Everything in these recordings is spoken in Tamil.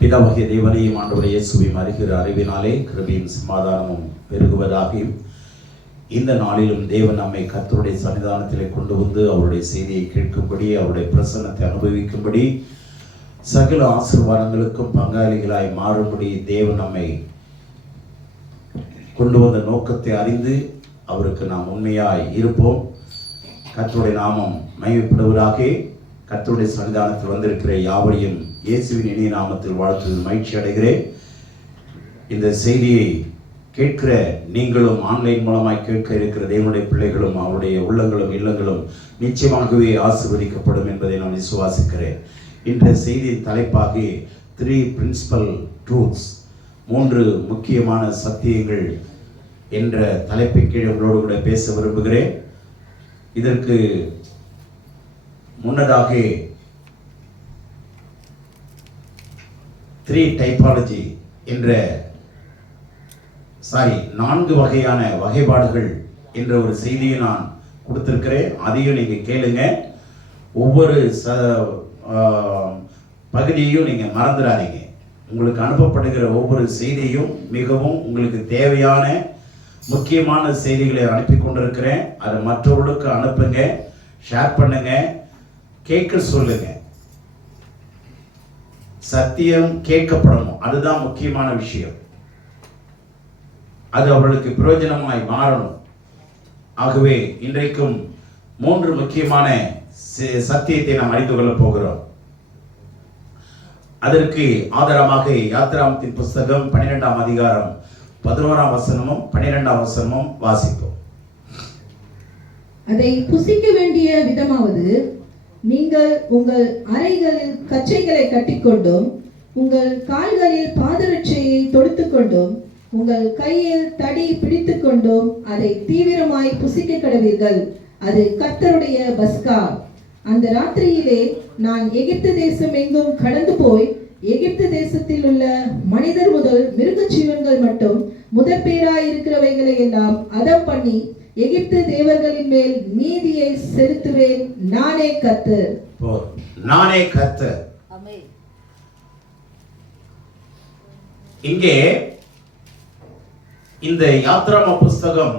பிதாவாகிய தேவனையும் ஆண்டவருடைய இயேசுவையும் அறிகிற அறிவினாலே கிருபையும் சமாதானமும் பெருகுவதாகியும் இந்த நாளிலும் தேவன் நம்மை கர்த்தருடைய சன்னிதானத்திலே கொண்டு வந்து அவருடைய செய்தியை கேட்கும்படி அவருடைய பிரசன்னத்தை அனுபவிக்கும்படி சகல ஆசீர்வாதங்களுக்கும் பங்காளிகளாய் மாறும்படி தேவன் நம்மை கொண்டு வந்த நோக்கத்தை அறிந்து அவருக்கு நாம் உண்மையாய் இருப்போம். கர்த்தருடைய நாமம் மகிமைப்படுவதாக. கர்த்தருடைய சன்னிதானத்தில் வந்திருக்கிற யாவரையும் இயேசுவின் இனிய நாமத்தில் வாழ்த்து மகிழ்ச்சி அடைகிறேன். இந்த செய்தியை கேட்கிற நீங்களும் ஆன்லைன் மூலமாய் கேட்க இருக்கிற தேவனுடைய பிள்ளைகளும் அவருடைய உள்ளங்களும் இல்லங்களும் நிச்சயமாகவே ஆசீர்வதிக்கப்படும் என்பதை நான் விசுவாசிக்கிறேன். இன்றைய செய்தியின் தலைப்பாக 3 பிரின்சிபல் ட்ரூத்ஸ், 3 முக்கியமான சத்தியங்கள் என்ற தலைப்பின் கீழ் உங்களோடு கூட பேச விரும்புகிறேன். இதற்கு முன்னதாக 3 டைப்பாலஜி என்ற 4 வகையான வகைப்பாடுகள் என்ற ஒரு செய்தியை நான் கொடுத்திருக்கிறேன். அதையும் நீங்க கேளுங்க. ஒவ்வொரு பகுதியையும் நீங்க மறந்துடாதீங்க. உங்களுக்கு அனுப்பப்படுகிற ஒவ்வொரு செய்தியும் மிகவும் உங்களுக்கு தேவையான முக்கியமான செய்திகளை அனுப்பி கொண்டிருக்கிறேன். அதை மற்றவர்களுக்கு அனுப்புங்க, ஷேர் பண்ணுங்க, கேட்க சொல்லுங்க. சத்தியம் கேட்கப்படணும், அதுதான் முக்கியமான விஷயம். அது அவர்களுக்கு பிரயோஜனமாய் மாறணும். ஆகவே இன்றைக்கும் 3 முக்கியமான சத்தியத்தை நாம் அறிந்து கொள்ளப் போகிறோம். அதற்கு ஆதாரமாக யாத்திராகமத்தின் புஸ்தகம் 12ஆம் அதிகாரம் 11ஆம் வசனமும் 12ஆம் வசனமும் வாசிப்போம். அதை புசிக்க வேண்டிய விதமாவது, நீங்கள் உங்கள் அறைகளில் கச்சைகளை கட்டிக்கொண்டும் உங்கள் கால்களில் பாதரட்சையை தொடுத்துக்கொண்டும் உங்கள் கையில் தடி பிடித்துக்கொண்டும் அதை தீவிரமாய் புசிக்க கடவீர்கள். அது கர்த்தருடைய பஸ்கா. அந்த ராத்திரியிலே நான் எகிப்து தேசம் எங்கும் கடந்து போய் எகிப்து தேசத்தில் உள்ள மனிதர் முதல் மிருக ஜீவன்கள் மட்டும் முதற்பேராயிருக்கிறவைகளை எல்லாம் அதம் பண்ணி எகிப்து தேவர்களின் மேல் நீதியை செலுத்துவேன். நானே கர்த்தர். நானே கர்த்தர். இங்கே இந்த யாத்ராம புஸ்தகம்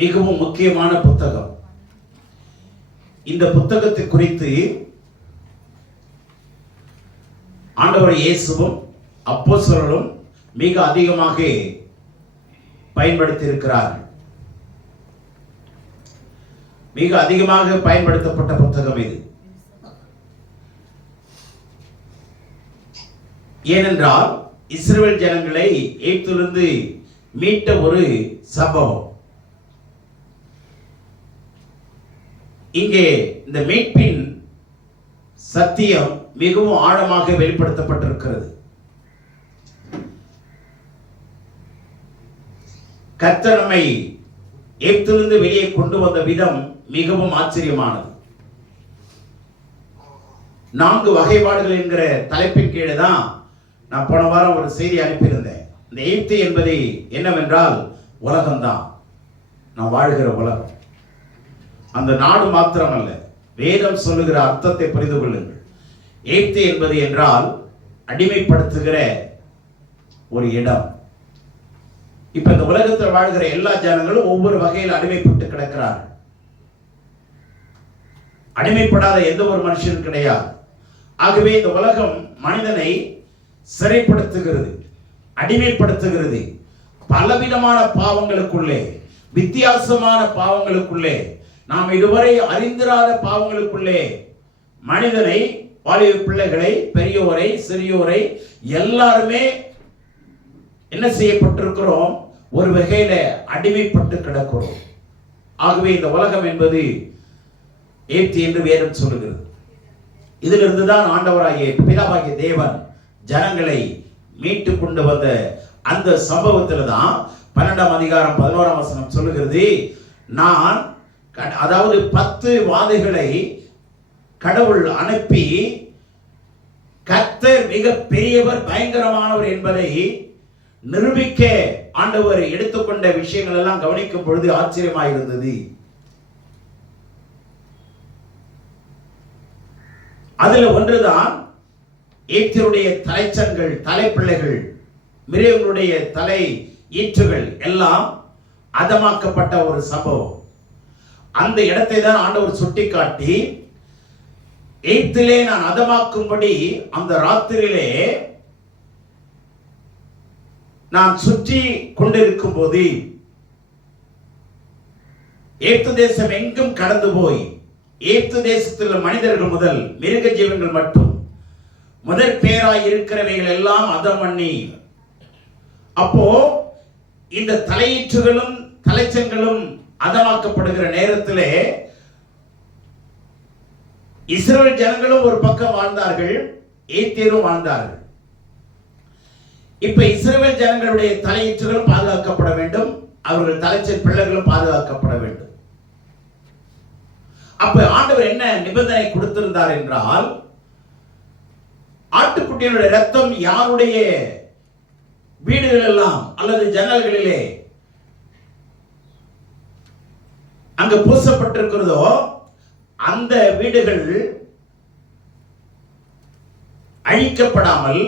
மிகவும் முக்கியமான புத்தகம். இந்த புத்தகத்தை குறித்து ஆண்டவர் இயேசுவும் அப்போஸ்தலர்களும் மிக அதிகமாக பயன்படுத்தி இருக்கிறார்கள். மிக அதிகமாக பயன்படுத்தப்பட்ட புத்தகம் இது. ஏனென்றால் இஸ்ரவேல் ஜனங்களை எகிப்திலிருந்து மீட்ட ஒரு சம்பவம். இங்கே இந்த மீட்பின் சத்தியம் மிகவும் ஆழமாக வெளிப்படுத்தப்பட்டிருக்கிறது. கர்த்தர் நம்மை எகிப்திலிருந்து வெளியே கொண்டு வந்த விதம் மிகவும் ஆச்சரியமானது. 4 வகைப்பாடுகள் என்கிற தலைப்பின் கீழே தான் நான் போன வாரம் ஒரு செய்தி அனுப்பியிருந்தேன். இந்த எகிப்து என்பது என்னவென்றால் உலகம்தான், நான் வாழ்கிற உலகம். அந்த நாடு மாத்திரமல்ல, வேதம் சொல்லுகிற அர்த்தத்தை புரிந்து கொள்ளுங்கள். எகிப்து என்பது என்றால் அடிமைப்படுத்துகிற ஒரு இடம். இப்ப இந்த உலகத்தில் வாழ்கிற எல்லா ஜனங்களும் ஒவ்வொரு வகையில் அடிமைப்பட்டு கிடக்கிறார்கள். அடிமைப்படாத எந்த ஒரு மனுஷனும் கிடையாது. ஆகவே இந்த உலகம் மனிதனை சிறைப்படுத்துகிறது, அடிமைப்படுத்துகிறது. பலவிதமான பாவங்களுக்குள்ளே, வித்தியாசமான பாவங்களுக்குள்ளே, நாம் இதுவரை அறிந்திராத பாவங்களுக்குள்ளே மனிதனை, வாலிப பிள்ளைகளை, பெரியோரை, சிறியோரை எல்லாருமே என்ன செய்யப்பட்டிருக்கிறோம்? ஒரு வகையில அடிமைப்பட்டு கிடக்கிறோம். ஆகவே இந்த உலகம் என்பது எகிப்து என்று வேதம் சொல்லுகிறது. இதிலிருந்து தான் ஆண்டவராகிய பிதாவாகிய தேவன் ஜனங்களை மீட்டு கொண்டு வந்த அந்த சம்பவத்தில் தான் 12ஆம் அதிகாரம் 11ஆம் வசனம் சொல்லுகிறது. நான் அதாவது 10 வாதைகளை கடவுள் அனுப்பி கர்த்தர் மிக பெரியவர், பயங்கரமானவர் என்பதை நிரூபிக்க ஆண்டவர் எடுத்துக்கொண்ட விஷயங்கள் எல்லாம் கவனிக்கும் பொழுது ஆச்சரியமாயிருந்தது. அதுல ஒன்றுதான் எகிப்தியருடைய தலைச்சன்கள், தலைப்பிள்ளைகள், மிருகங்களுடைய தலை ஈற்றுகள் எல்லாம் அதமாக்கப்பட்ட ஒரு சம்பவம். அந்த இடத்தை தான் ஆண்டவர் சுட்டிக்காட்டி, எகிப்திலே நான் அதமாக்கும்படி அந்த ராத்திரியிலே நான் சுற்றி கொண்டிருக்கும் போது எகிப்து தேசம் எங்கும் கடந்து போய், எகிப்து தேசத்தில் உள்ள மனிதர்கள் முதல் மிருக ஜீவன்கள் மட்டும் முதற் பேராய் இருக்கிறவைகள் எல்லாம் அதம் பண்ணி, அப்போ இந்த தலையீற்றுகளும் தலைச்சங்களும் அதமாக்கப்படுகிற நேரத்திலே இஸ்ரவேல் ஜனங்களும் ஒரு பக்கம் வாழ்ந்தார்கள், எகிப்தியரும் வாழ்ந்தார்கள். இப்ப இஸ்ரவேல் ஜனங்களுடைய தலையீற்றுகளும் பாதுகாக்கப்பட வேண்டும், அவர்கள் தலைச்சல் பிள்ளைகளும் பாதுகாக்கப்பட வேண்டும். அப்ப ஆண்டவர் என்ன நிபந்தனை கொடுத்திருந்தார் என்றால், ஆட்டுக்குட்டியினுடைய ரத்தம் யாருடைய வீடுகள் எல்லாம் அல்லது ஜன்னல்களிலே அங்கு பூசப்பட்டிருக்கிறதோ அந்த வீடுகள் அழிக்கப்படாமல்,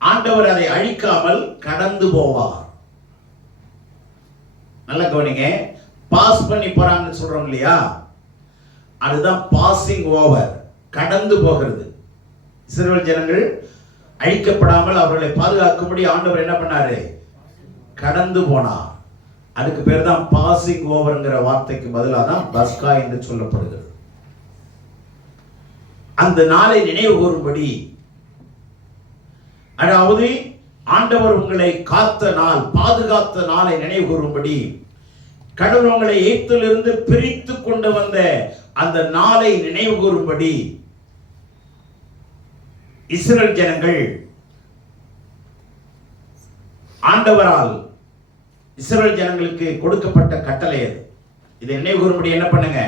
ஆண்டவர் அதை அழிக்காமல் கடந்து போவார். நல்ல கவனிங்க, பாஸ் பண்ணி போறாங்கன்னு சொல்றோம் இல்லையா, அதுதான் பாசிங் ஓவர், கடந்து போகிறது. இஸ்ரவேல் ஜனங்கள் அழிக்கப்படாமல் அவர்களை பாதுகாக்கும்படி ஆண்டவர் என்ன பண்ணாரு? கடந்து போனார். அதுக்கு பேர் தான் பாசிங் ஓவர்ங்கிற வார்த்தைக்கு பதிலாக தான் பஸ்கா என்று சொல்லப்படுகிறது. அந்த நாளை நினைவு கூறும்படி, அதாவது ஆண்டவர் உங்களை காத்த நாள், பாதுகாத்த நாளை நினைவு கூறும்படி, கடவுள் உங்களை எகிப்திலிருந்து பிரித்து கொண்டு வந்த அந்த நாளை நினைவு கூறும்படி இஸ்ரவேல் ஜனங்கள் ஆண்டவரால் இஸ்ரவேல் ஜனங்களுக்கு கொடுக்கப்பட்ட கட்டளை அது. இதை நினைவு கூறும்படி என்ன பண்ணுங்க?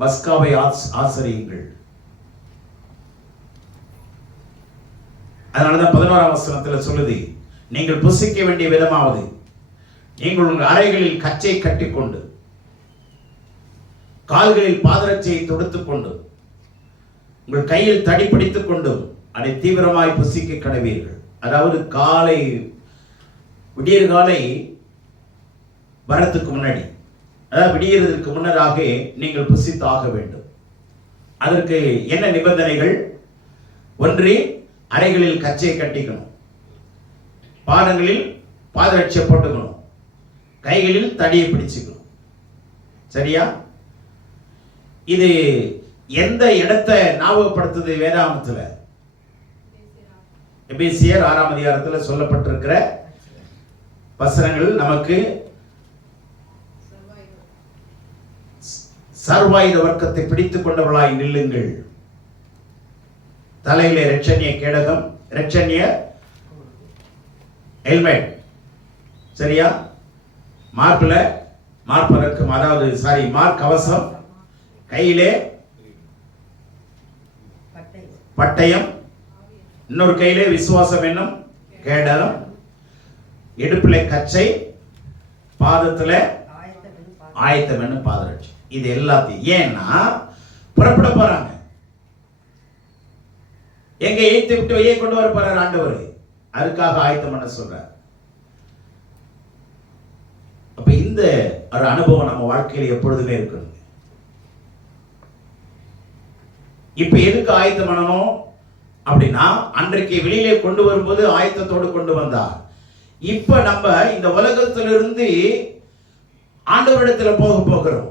பஸ்காவை ஆசரியுங்கள். அதனாலதான் 11ஆம் வசனத்தில் சொல்லுது, நீங்கள் புசிக்க வேண்டிய விதமாவது, நீங்கள் உங்கள் அறைகளில் கச்சை கட்டிக்கொண்டு கால்களில் பாதரட்சையை தொடுத்துக் கொண்டு உங்கள் கையில் தடி பிடித்துக் கொண்டும் அதை தீவிரமாய் புசிக்க கடவீர்கள். அதாவது காலை விடியற் காலை வரத்துக்கு முன்னாடி, அதாவது விடியறதுக்கு முன்னதாக நீங்கள் புசித்து ஆக வேண்டும். அதற்கு என்ன நிபந்தனைகள்? ஒன்று, அறைகளில் கச்சையை கட்டிக்கணும், பாதங்களில் பாதரட்சை போட்டுக்கணும், கைகளில் தடியை பிடிச்சுக்கணும். சரியா? இது எந்த இடத்தை ஞாபகப்படுத்துது? வேதாகமத்துல எபேசியர் 6ஆம் அதிகாரத்தில் சொல்லப்பட்டிருக்கிற வசனங்கள் நமக்கு சர்வாயுத வர்க்கத்தை பிடித்துக் கொண்டவர்களாய் நில்லுங்கள், தலையிலே இரட்சணிய கேடகம், இரட்சணிய ஹெல்மெட், சரியா? மார்பதற்கும், அதாவது மார்க் கவசம், கையிலே பட்டயம், இன்னொரு கையிலே விசுவாசம் என்னும் கேடகம், இடுப்பிலே கச்சை, பாதத்துல ஆயத்தம் என்னும் பாதரட்சை. இது எல்லாத்தையும் ஏன்னா புறப்பட போறாங்க. எங்க எய்த்து விட்டு வெளியே கொண்டு வர போறார் ஆண்டவர், அதுக்காக ஆயத்தம் பண்ண சொல்றார். அப்ப இந்த ஒரு அனுபவம் நம்ம வாழ்க்கையில் எப்பொழுதுமே இருக்கணும். இப்ப எதுக்கு ஆயத்தம் பண்ணணும் அப்படின்னா, அன்றைக்கு வெளியிலே கொண்டு வரும்போது ஆயத்தத்தோடு கொண்டு வந்தார். இப்ப நம்ம இந்த உலகத்திலிருந்து ஆண்டவரிடத்துல போகிறோம்,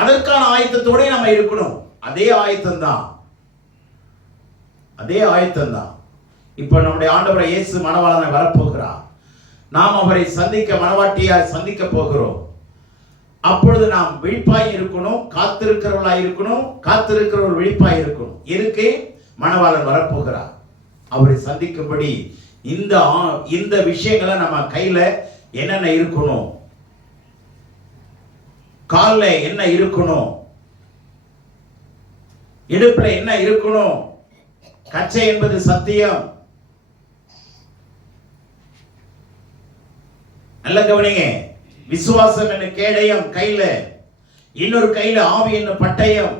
அதற்கான ஆயத்தத்தோட நம்ம இருக்கணும். அதே ஆயத்தம்தான். இப்ப நம்முடைய ஆண்டவரை இயேசு மணவாளனை வரப்போகிறார். நாம் அவரை சந்திக்க, மணவாட்டியாய் சந்திக்க போகிறோம். அப்பொழுது நாம் விழிப்பாய் இருக்கணும், காத்திருக்கிறவர்களாய் இருக்கணும், காத்திருக்கிறவர்கள் விழிப்பாய் இருக்கணும். இருக்கு, மணவாளன் வரப்போகிறார், அவரை சந்திக்கும்படி இந்த விஷயங்களை நம்ம கையில என்னென்ன இருக்கணும், காலில் என்ன இருக்கணும், இடுப்புல என்ன இருக்கணும். கச்சை என்பது சத்தியம். நல்ல கவனிங்க. விசுவாசம் என்ன கேடயம் கையில, இன்னொரு கையில ஆவி என்ன பட்டயம்.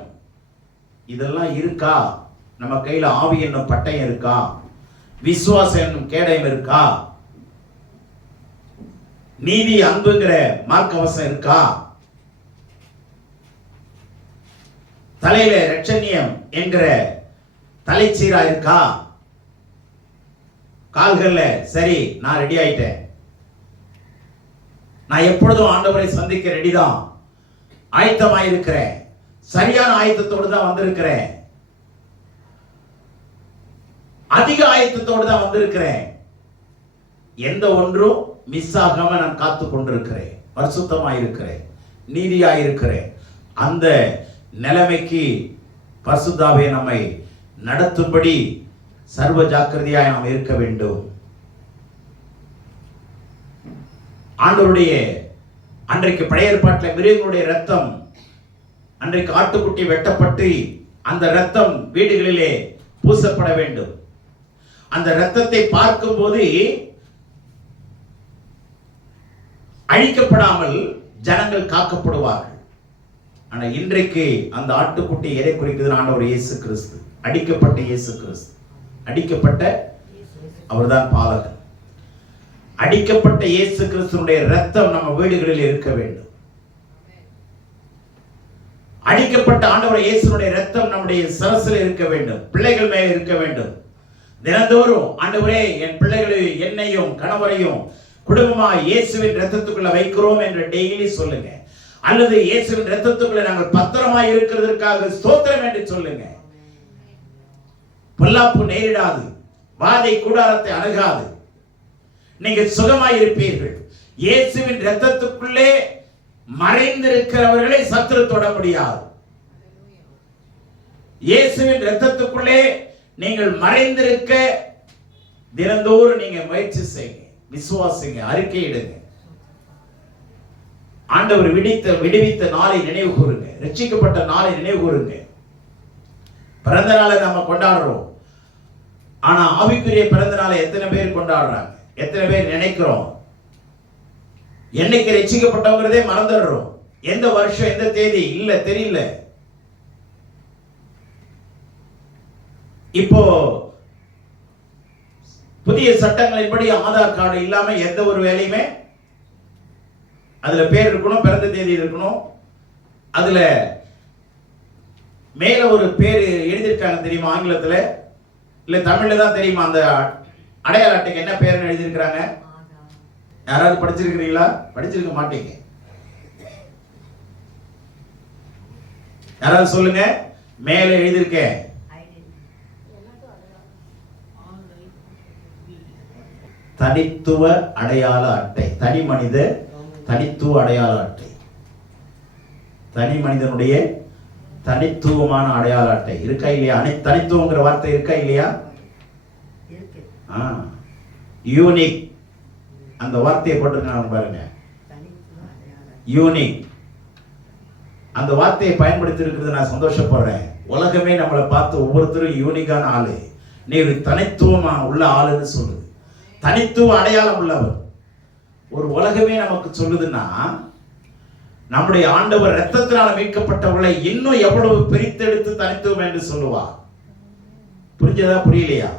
இதெல்லாம் இருக்கா நம்ம கையில ஆவி என்னும் பட்டயம் இருக்கா? விசுவாசம் என்னும் கேடயம் இருக்கா? நீதி அன்புங்கிற மார்க்கவசம் இருக்கா? தலையில ரட்சண்யம் என்கிற தலைச்சீரா இருக்கா? கால்கள்ல சரி நான் ரெடி ஆயிட்டேன், நான் எப்பொழுதும் ஆண்டவரை சந்திக்க ரெடிதான், ஆயத்தமாயிருக்கிறேன், சரியான ஆயத்தத்தோடு தான் வந்திருக்கிறேன், அதிக ஆயத்தத்தோடு தான் வந்திருக்கிறேன், எந்த ஒன்றும் மிஸ் ஆகாம நான் காத்து கொண்டிருக்கிறேன், பரிசுத்தமாயிருக்கிறேன், நீதியாயிருக்கிறேன். அந்த நிலைமைக்கு பரிசுத்தாவே நம்மை நடத்தும்படி சர்வ ஜாக்கிரதையாய் நாம் இருக்க வேண்டும். ஆண்டவருடைய அன்றைக்கு பழைய ஏற்பாட்டில் மிருகங்களுடைய ரத்தம், அன்றைக்கு ஆட்டுக்குட்டி வெட்டப்பட்டு அந்த ரத்தம் வீடுகளிலே பூசப்பட வேண்டும். அந்த ரத்தத்தை பார்க்கும் போது அழிக்கப்படாமல் ஜனங்கள் காக்கப்படுவார்கள். ஆனா இன்றைக்கு அந்த ஆட்டுக்குட்டி எதை குறிக்குது? ஆண்டவர் இயேசு கிறிஸ்து, அடிக்கப்பட்ட இயேசு கிறிஸ்து. அடிக்கப்பட்ட அவர்தான் பாலகன். அடிக்கப்பட்ட இயேசு கிறிஸ்துவினுடைய ரத்தம் நம்ம வீடுகளில் இருக்க வேண்டும். அடிக்கப்பட்ட ஆண்டவர் இயேசுனுடைய ரத்தம் நம்முடைய சிரசில் இருக்க வேண்டும், பிள்ளைகள் மேல் இருக்க வேண்டும். தினந்தோறும் ஆண்டவரே என் பிள்ளைகளை, என்னையும் கணவரையும் குடும்பமா இயேசுவின் ரத்தத்துக்குள்ள வைக்கிறோம் என்று டெய்லி சொல்லுங்க. அல்லது இயேசுவின் ரத்தத்துக்குள்ள நாங்கள் பத்திரமாய் இருக்கிறதற்காக ஸ்தோத்திரம் என்று சொல்லுங்க. பொல்லாப்பு நேரிடாது, வாதை கூடாரத்தை அணுகாது, நீங்கள் சுகமாய் இருப்பீர்கள். இயேசுவின் ரத்தத்துக்குள்ளே மறைந்திருக்கிறவர்களை சத்துரு தொட முடியாது. இயேசுவின் ரத்தத்துக்குள்ளே நீங்கள் மறைந்திருக்க தினந்தோறும் நீங்க முயற்சி செய்யுங்க, விசுவாசிங்க, அறிக்கையிடுங்க. ஆண்டவர் விடுவித்த நாளை நினைவு கூறுங்க, ரட்சிக்கப்பட்ட நாளை நினைவு கூறுங்க. பிறந்த நாளை நம்ம கொண்டாடுறோம், ஆனா ஆவிக்குரிய பிறந்த நாளை எத்தனை பேர் கொண்டாடுறாங்க? எத்தனை பேர் நினைக்கிறோம்? என்னைக்கு ரட்சிக்கப்பட்டவங்கிறதே மறந்துடுறோம். எந்த வருஷம், எந்த தேதி இல்ல தெரியல. இப்போ புதிய சட்டங்களின்படி ஆதார் கார்டு இல்லாம எந்த ஒரு வேலையுமே, அதுல பேர் இருக்கணும், பிறந்த தேதி இருக்கணும், அதுல மேல ஒரு பேர் எழுதியிருக்காங்க தெரியுமா? ஆங்கிலத்துல இல்ல தமிழ்ல தான் தெரியுமா? அந்த அடையாள அட்டைக்கு என்ன பேருன்னு எழுதியிருக்கிறாங்க? யாராவது படிச்சிருக்கிறீங்களா? படிச்சிருக்க மாட்டீங்க. யாராவது சொல்லுங்க. மேல எழுதியிருக்கேன் தனித்துவ அடையாள அட்டை, தனி மனித தனித்துவ அடையாள அட்டை, தனி மனிதனுடைய தனித்துவமான அடையாள அட்டை இருக்கா இல்லையா? தனித்துவங்கிற வார்த்தை இருக்கா இல்லையா? யூனிக் அந்த வார்த்தையை போட்டிருக்காங்க பாருங்க. யூனிக் அந்த வார்த்தையை பயன்படுத்தி இருக்கிறது நான் சந்தோஷப்படுறேன். உலகமே நம்மளை பார்த்து ஒவ்வொருத்தரும் யூனிக்கான ஆளு, நீ ஒரு தனித்துவமா உள்ள ஆளுன்னு சொல்லுது. தனித்துவ அடையாளம் உள்ளவர் ஒரு உலகமே நமக்கு சொல்லுதுன்னா, நம்முடைய ஆண்டவர் இரத்தத்தினால மீட்கப்பட்டவர்களை இன்னும் எவ்வளவு பிரித்தெடுத்து தனித்துவம் என்று சொல்லுவார். புரிஞ்சதா? புரியலையா?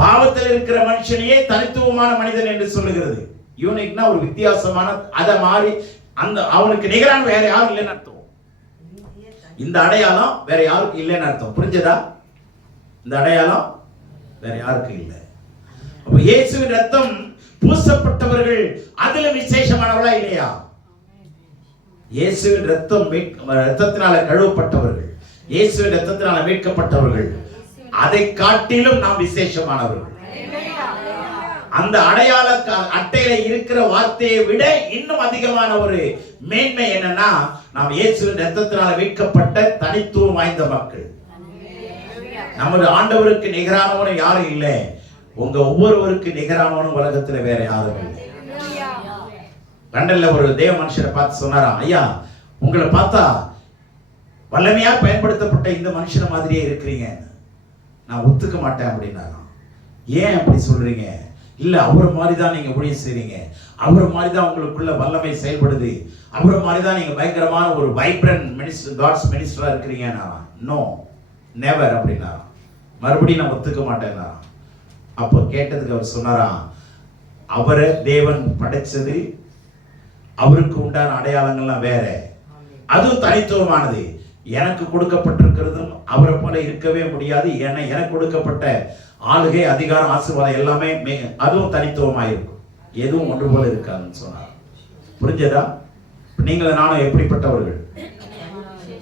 பாவத்தில் இருக்கிற மனுஷனையே தனித்துவமான மனிதன் என்று சொல்லுகிறது. யூனிக்னா ஒரு வித்தியாசமான, அதை மாறி அந்த அவனுக்கு நிகரான வேற யாரும் இல்லைன்னு அர்த்தம். இந்த அடையாளம் வேற யாருக்கு இல்லைன்னு அர்த்தம். புரிஞ்சதா? இந்த அடையாளம் வேற யாருக்கு இல்லை. அப்ப இயேசுவின் ரத்தம் பூசப்பட்டவர்கள் அதுல விசேஷமானவர்களா இல்லையா? இயேசுவின் ரத்தத்தினால கழுவப்பட்டவர்கள், இயேசுவின் ரத்தத்தினால மீட்கப்பட்டவர்கள், அதை காட்டிலும் நாம் விசேஷமானவர்கள். அந்த அடையாள அட்டையில இருக்கிற வார்த்தையை விட இன்னும் அதிகமான ஒரு மேன்மை என்னன்னா, நாம் இயேசுவின் ரத்தத்தினால மீட்கப்பட்ட தனித்துவம் வாய்ந்த மக்கள். நமது ஆண்டவருக்கு நிகரானவனும் யாரும் இல்லை. உங்க ஒவ்வொருவருக்கு நிகரானவனும் உலகத்துல வேற யாரும் இல்லை. லண்டன்ல ஒரு தேவ மனுஷரை பார்த்து சொன்னாராம், ஐயா உங்களை பார்த்தா வல்லமையா பயன்படுத்தப்பட்ட இந்த மனுஷனை மாதிரியே இருக்கிறீங்க. நான் ஒத்துக்க மாட்டேன் அப்படின்னாராம். ஏன் அப்படி சொல்றீங்க? இல்ல அவரை மாதிரி தான் நீங்க ஊழியம் செய்றீங்க, அவரை மாதிரி தான் உங்களுக்குள்ள வல்லமை செயல்படுது, அவரை மாதிரி தான் நீங்க பயங்கரமான ஒரு வைப்ரண்ட் மினிஸ்டர், காட்ஸ் மினிஸ்டரா இருக்கிறீங்க. நோ, நெவர் அப்படின்னா மறுபடியும் நான் ஒத்துக்க மாட்டேன்னா. அப்போ கேட்டதுக்கு அவர் சொன்னாராம், அவரை தேவன் படைச்சது, அவருக்கு உண்டான அடையாளங்கள்லாம் வேற, அதுவும் தனித்துவமானது. எனக்கு கொடுக்கப்பட்டிருக்கிறதும் அவரை போல இருக்கவே முடியாது. ஏன்னா எனக்கு கொடுக்கப்பட்ட ஆளுகை, அதிகாரம், ஆசீர்வாதம் எல்லாமே அதுவும் தனித்துவமாயிருக்கும், எதுவும் ஒன்று போல இருக்காதுன்னு சொன்னார். புரிஞ்சதா? நீங்களும் நானும் எப்படிப்பட்டவர்கள்?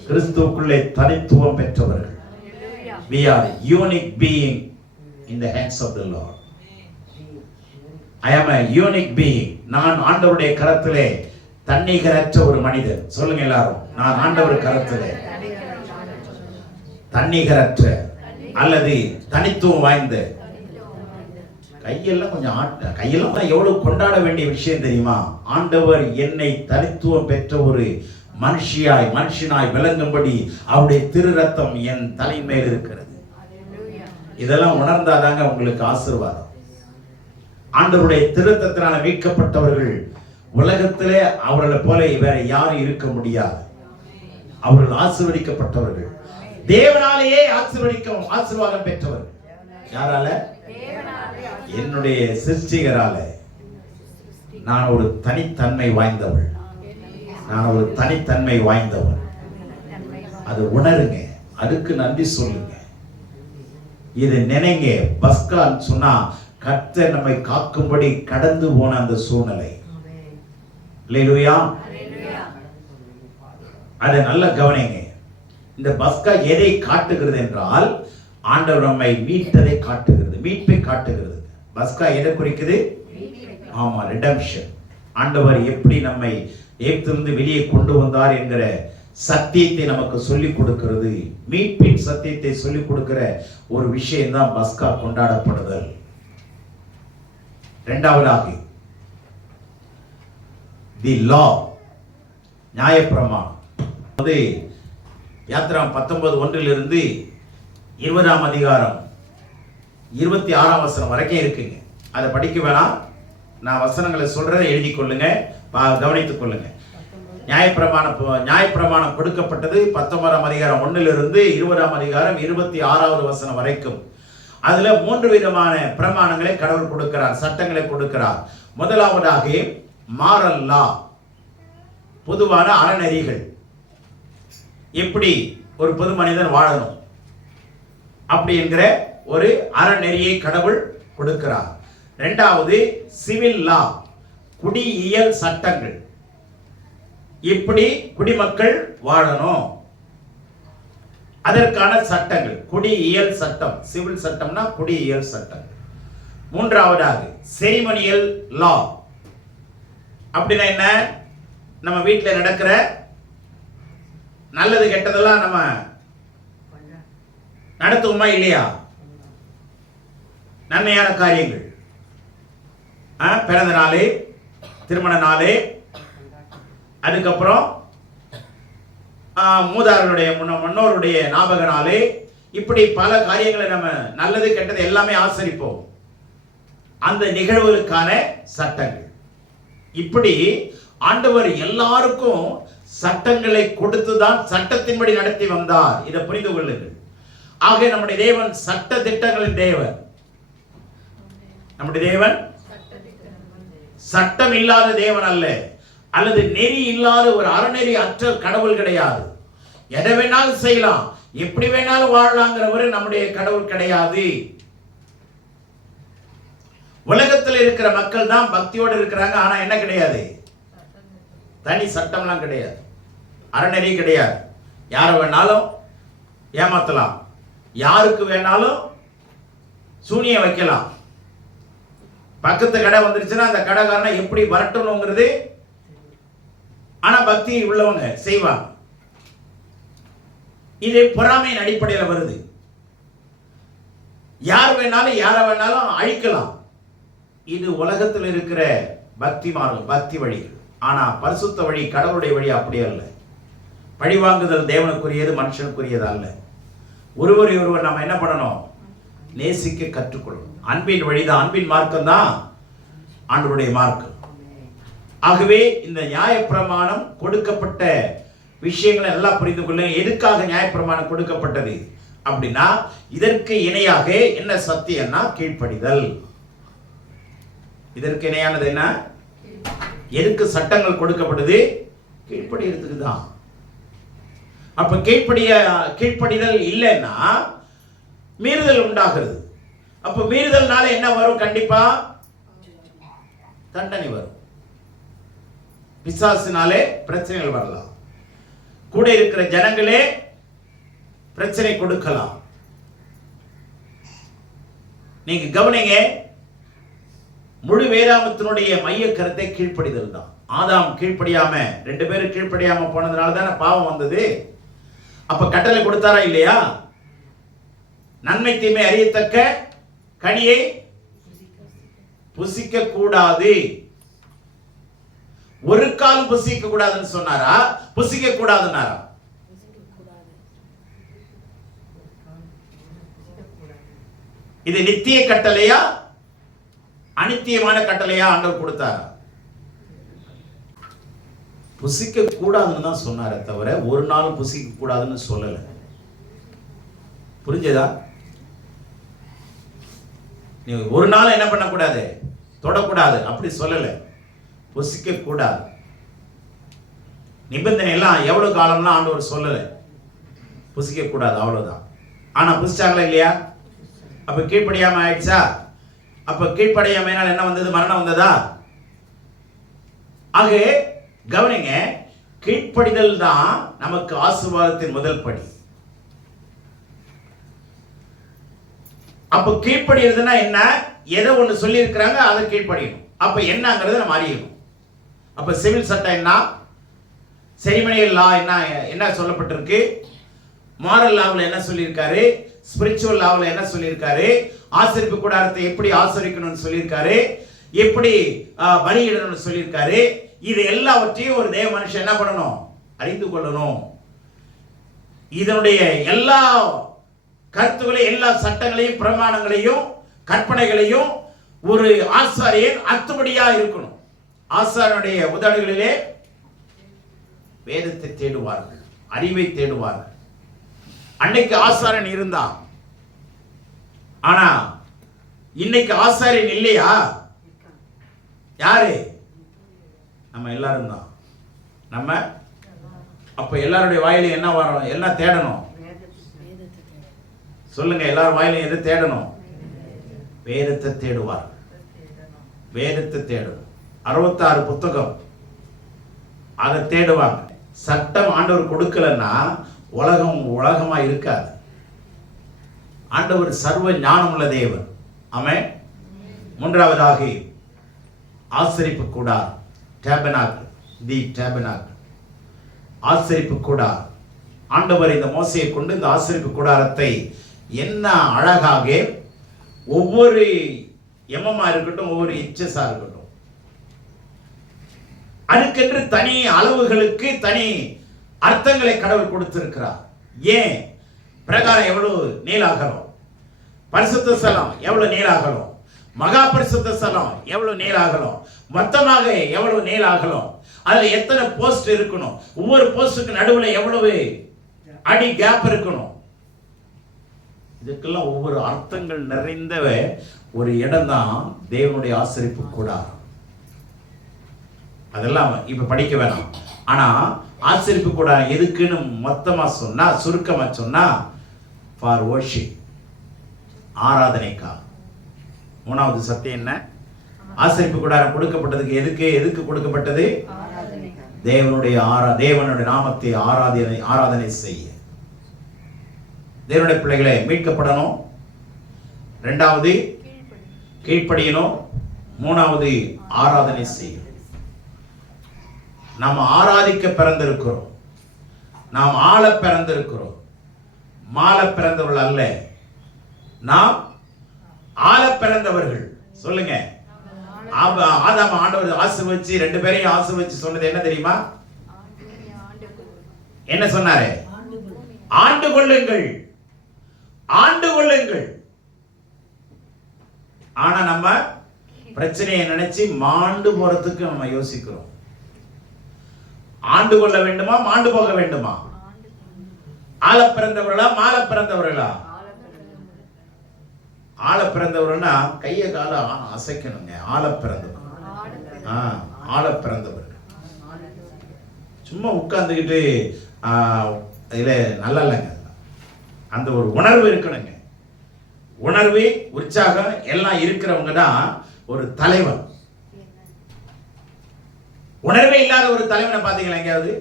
கிறிஸ்துவுக்குள்ளே தனித்துவம் பெற்றவர்கள். We are unique being in the hands of the Lord. I am a unique being. நான் ஆண்டவருடைய கரத்திலே தன்னிகரற்ற ஒரு மனிதன். சொல்லுங்க எல்லாரும், நான் ஆண்டவர் கரத்திலே தன்னிகரற்ற அல்லது தனித்துவம் வாய்ந்த. கையெல்லாம் கொஞ்சம் கையெல்லாம் தான் எவ்வளவு கொண்டாட வேண்டிய விஷயம் தெரியுமா? ஆண்டவர் என்னை தனித்துவம் பெற்ற ஒரு மனுஷனாய் விளங்கும்படி அவருடைய திரு ரத்தம் என் தலைமையில் இருக்கிறது. இதெல்லாம் உணர்ந்தாதாங்க உங்களுக்கு ஆசீர்வாதம். ஆண்டவருடைய திருத்தத்தினால மீட்கப்பட்டவர்கள் உலகத்திலே அவர்களை போல வேற யாரும் இருக்க முடியாது. அவர்கள் ஆசீர்வதிக்கப்பட்டவர்கள், தேவனாலேயே ஆசீர்வாதம் பெற்றவர்கள். யாரால? என்னுடைய சிருஷ்டிகரால. நான் ஒரு தனித்தன்மை வாய்ந்தவள், நான் ஒரு தனித்தன்மை வாய்ந்தவன். அது உணருங்க, அதுக்கு நன்றி சொல்லுங்க, இது நினைங்க. பஸ்கான்னு சொன்னா கர்த்தர் நம்மை காக்கும்படி கடந்து போன அந்த சூழ்நிலை. அல்லேலூயா. அதை நல்ல கவனிங்க. இந்த பஸ்கா எதை காட்டுகிறது என்றால், ஆண்டவர் நம்மை மீட்டதை காட்டுகிறது, மீட்பை காட்டுகிறது. பஸ்கா எதை குறிக்குது? ஆமா, ரிடம்ஷன். ஆண்டவர் எப்படி நம்மை எகிப்திலிருந்து வெளியே கொண்டு வந்தார் என்கிற சத்தியத்தை நமக்கு சொல்லிக் கொடுக்கிறது. மீட்பின் சத்தியத்தை சொல்லிக் கொடுக்கிற ஒரு விஷயம் தான் பஸ்கா கொண்டாடப்படுதல். இரண்டாவதாக தி லா, நியாயப்பிரமாணம். அது யாத்திராகமம் 19:1 20 அதிகாரம் 26 வசனம் வரைக்கும் இருக்குங்க. அதை படிக்க வேணாம், நான் வசனங்களை சொல்றதை எழுதி கொள்ளுங்க, கவனித்துக் கொள்ளுங்க. நியாயப்பிரமாணம் கொடுக்கப்பட்டது 19 அதிகாரம் 1 20 அதிகாரம் 26 வசனம் வரைக்கும். அதுல 3 விதமான பிரமாணங்களை கடவுள் கொடுக்கிறார், சட்டங்களை கொடுக்கிறார். முதலாவதாக மாரல் லா, பொதுவான அறநெறிகள், எப்படி ஒரு பொது மனிதன் வாழணும் அப்படி என்கிற ஒரு அறநெறியை கடவுள் கொடுக்கிறார். இரண்டாவது சிவில் லா, குடியியல் சட்டங்கள், இப்படி குடிமக்கள் வாழணும் அதற்கான சட்டங்கள், குடியியல் சட்டம். சிவில் சட்டம்னா குடியியல் சட்டம். மூன்றாவதாக செரிமோனியல் லா. அப்படின்னா என்ன? நம்ம வீட்டில் நடக்கிற நல்லது கெட்டதெல்லாம் நம்ம நடத்துவோமா இல்லையா? நன்மையான காரியங்கள், பிறந்த நாளே, திருமண நாளே, அதுக்கப்புறம் மூதாருடைய முன்னோருடைய ஞாபக நாளே, இப்படி பல காரியங்களை நம்ம நல்லது கெட்டது எல்லாமே ஆசரிப்போம். அந்த நிகழ்வுகளுக்கான சட்டங்கள். இப்படி ஆண்டவர் எல்லாருக்கும் சட்டங்களை கொடுத்துதான் சட்டத்தின்படி நடத்தி வந்தார். இதை புரிந்து கொள்ளுங்கள். ஆக நம்முடைய தேவன் சட்ட திட்டங்களின் தேவன். நம்முடைய தேவன் சட்டம் இல்லாத தேவன் அல்ல, அல்லது நெறி இல்லாத ஒரு அறநெறி அற்ற கடவுள் கிடையாது. எதை வேணாலும் செய்யலாம், எப்படி வேணாலும் வாழலாங்கிறவரு நம்முடைய கடவுள் கிடையாது. உலகத்தில் இருக்கிற மக்கள் தான் பக்தியோடு இருக்கிறாங்க, ஆனா என்ன கிடையாது? தனி சட்டம்லாம் கிடையாது, அறநெறி கிடையாது. யாரை வேணாலும் ஏமாத்தலாம், யாருக்கு வேணாலும் சூனியம் வைக்கலாம். பக்கத்து கடை வந்துருச்சுன்னா அந்த கடைக்காரனை எப்படி வரட்டணுங்கிறது, ஆனா பக்தி உள்ளவங்க செய்வாங்க. இது பொறாமையின் அடிப்படையில் வருது. யார் வேணாலும் யாரை வேணாலும் அழிக்கலாம். இது உலகத்தில் இருக்கிற பக்தி மார்க்கம், பக்தி வழி. ஆனா பரிசுத்த வழி, கடவுளுடைய வழி அப்படி அல்ல. பழிவாங்குதல் தேவனுக்குரியது, மனுஷனுக்குரியது அல்ல. ஒருவர் நம்ம என்ன பண்ணணும்? நேசிக்க கற்றுக்கொள்ளணும். அன்பின் வழிதான், அன்பின் மார்க்கம் தான் ஆண்டவருடைய மார்க்கம். ஆகவே இந்த நியாயப்பிரமாணம் கொடுக்கப்பட்ட விஷயங்களை எல்லாம் புரிந்து கொள்ளுங்க. எதுக்காக நியாயப்பிரமாணம் கொடுக்கப்பட்டது? அப்படின்னா இதற்கு இணையாக என்ன சத்தியம்னா கீழ்ப்படிதல். இதற்கு இணையானது என்ன? எதுக்கு சட்டங்கள் கொடுக்கப்படுது? கீழ்ப்படிறதுக்கு தான். அப்ப கீழ்ப்படிதல் இல்லைன்னா மீறுதல் உண்டாகிறது. அப்ப மீறுதல்னால என்ன வரும்? கண்டிப்பா தண்டனை வரும். பிசாசினாலே பிரச்சனைகள் வரலாம். கூட இருக்கிற ஜனங்களே பிரச்சனை கொடுக்கலாம். நீங்க கவனிங்க, முழு வேதாமத்தினுடைய மைய கருத்தை கீழ்ப்படிதல் தான். ஆதாம் கீழ்ப்படியாம, 2 பேரும் கீழ்ப்படியாம போனதுனால தானே பாவம் வந்தது. அப்ப கட்டளை கொடுத்தாரா இல்லையா? நன்மை தீமை அறியத்தக்க கனியை புசிக்க கூடாது. ஒரு காலம் புசிக்க கூடாதுன்னு சொன்னாரா? புசிக்க கூடாதுன்னாரா? இது நித்திய கட்டளையா அனித்தியமான கட்டளையா ஆண்டவர் கொடுத்தாரா? புசிக்க கூடாதுன்னு தான் சொன்னாரே தவிர ஒரு நாள் புசிக்க கூடாதுன்னு சொல்லல. புரிஞ்சதா? நீ ஒரு நாள் என்ன பண்ணக்கூடாது? தொடக்கூடாது அப்படி சொல்லல. புசிக்க கூடாது நிபந்தனை எல்லாம் எவ்வளவு காலம்லாம் ஆண்டவர் சொல்லல. புசிக்க கூடாது அவ்வளவுதான். ஆனா புசிச்சாங்களா இல்லையா? அப்ப கீழ்ப்படியாம ஆயிடுச்சா? அப்ப கீழ்ப்படியாமையினால் என்ன வந்தது? மரணம் வந்ததா? ஆக கவனிங்க, கீழ்ப்படிதல் தான் நமக்கு ஆசீர்வாதத்தின் முதல் படி. அப்ப கீழ்ப்படிறதுன்னா என்ன? எதை ஒண்ணு சொல்லி இருக்கிறாங்க அதை கீழ்ப்படியணும். அப்ப என்னங்கிறத நம்ம அறியணும். அப்ப சிவில் சட்டம் என்ன, செரிமனியல் லா என்ன சொல்லப்பட்டிருக்கு, மாரல் லாவில் என்ன சொல்லியிருக்காரு, ஸ்பிரிச்சுவல் லாவில் என்ன சொல்லியிருக்காரு, ஆசரிப்பு கூடாரத்தை எப்படி ஆசரிக்கணும்னு சொல்லியிருக்காரு, எப்படி பலியிடணும்னு சொல்லியிருக்காரு. இது எல்லாவற்றையும் ஒரு தேவ மனுஷன் என்ன பண்ணணும்? அறிந்து கொள்ளணும். இதனுடைய எல்லா கருத்துக்களையும், எல்லா சட்டங்களையும், பிரமாணங்களையும், கற்பனைகளையும் ஒரு ஆசாரியன் அத்துபடியா இருக்கணும். ஆசாரியனுடைய உதடுகளிலே வேதத்தை தேடுவார்கள், அறிவை தேடுவார்கள். அன்னைக்கு ஆசாரியன் இருந்தான். ஆனா இன்னைக்கு ஆசாரியன் இல்லையா? யாரு? நம்ம எல்லாரும் தான். நம்ம அப்ப எல்லாருடைய வாயில என்ன வரும்? என்ன தேடணும்? சொல்லுங்க, எல்லாரும் வாயிலும் எதை தேடணும்? வேதத்தை தேடுவார். வேதத்தை தேடணும். 66 புத்தகம் அதை தேடுவாங்க. சட்டம் ஆண்டவர் கொடுக்கலன்னா உலகமா இருக்காது. ஆண்டவர் சர்வ ஞானம் உள்ள தேவன். ஆமென். மூன்றாவதாக ஆசரிப்பு கூடாரம், டேபர்னாக்கிள், தி டேபர்னாக்கிள், ஆசரிப்பு கூடாரம். ஆண்டவர் இந்த மோசையை கொண்டு இந்த ஆசரிப்பு கூடாரத்தை என்ன அழகாக ஒவ்வொரு எம்எம்மா இருக்கட்டும், ஒவ்வொரு இச்சஸா இருக்கட்டும், அதுக்கென்று தனி அளவுகளுக்கு தனி அர்த்தங்களை கடவுள் கொடுத்திருக்கிறார். ஏன்? பிரகாரம் எவ்வளவு நீளாகலம், பரிசுத்த ஸ்தலம் எவ்வளவு நீளாகலம், மகா பரிசுத்த ஸ்தலம் எவ்வளவு நீளாகலம், மொத்தமாக எவ்வளவு நீளாகலம், அதுல எத்தனை போஸ்ட் இருக்கணும், ஒவ்வொரு போஸ்டுக்கு நடுவுல எவ்வளவு அடி கேப் இருக்கணும், இதுக்கெல்லாம் ஒவ்வொரு அர்த்தங்கள் நிறைந்த ஒரு இடம் தான் தேவனுடைய ஆசரிப்பு கூடாரம். அதெல்லாம் இப்ப படிக்க வேணாம். ஆனா ஆசரிப்பு கூடாரம் எதுக்குன்னு மொத்தமா சொன்னா, சுருக்கமா சொன்னா, ஃபார் வர்ஷிப், ஆராதனைக்கா. மூணாவது சத்தியம் என்ன? ஆசரிப்பு கூடாரம் கொடுக்கப்பட்டதுக்கு எதுக்கு கொடுக்கப்பட்டது? தேவனுடைய நாமத்தை ஆராதனை செய்ய. தேவனுடைய பிள்ளைகளை மீட்கப்படணும். இரண்டாவது கீழ்ப்படியணும். மூணாவது ஆராதனை செய்யணும். நாம் ஆராதிக்க பிறந்திருக்கிறோம். நாம் ஆள பிறந்திருக்கிறோம். மால பிறந்தவர்கள் அல்ல, நாம் ஆள பிறந்தவர்கள். சொல்லுங்க. ஆதாம் ஆண்டவர் ஆசீர்வதிச்சு 2 பேரையும் ஆசீர்வதிச்சு சொன்னது என்ன தெரியுமா? என்ன சொன்னாரு? ஆண்டு கொள்ளுங்கள், ஆண்டு கொள்ளுங்கள். ஆனா நம்ம பிரச்சனையை நினைச்சு மாண்டு போறதுக்கு நம்ம யோசிக்கிறோம். ஆண்டு கொள்ள வேண்டுமா, மாண்டு போக வேண்டுமா? ஆள பிறந்தவர்களா மால பிறந்தவர்களா? ஆள பிறந்தவர்கள்னா கையை கால அசைக்கணுங்க. ஆள பிறந்தவர், ஆள பிறந்தவர். சும்மா உட்கார்ந்துக்கிட்டு இதுல நல்லா இல்லைங்க. அந்த ஒரு உணர்வு இருக்கணுங்க. உணர்வு, உற்சாகம் எல்லாம் இருக்கிறவங்க தான் ஒரு தலைவன். உணர்வே இல்லாத ஒரு தலைவனை பார்த்தீங்களா எங்கேயாவது?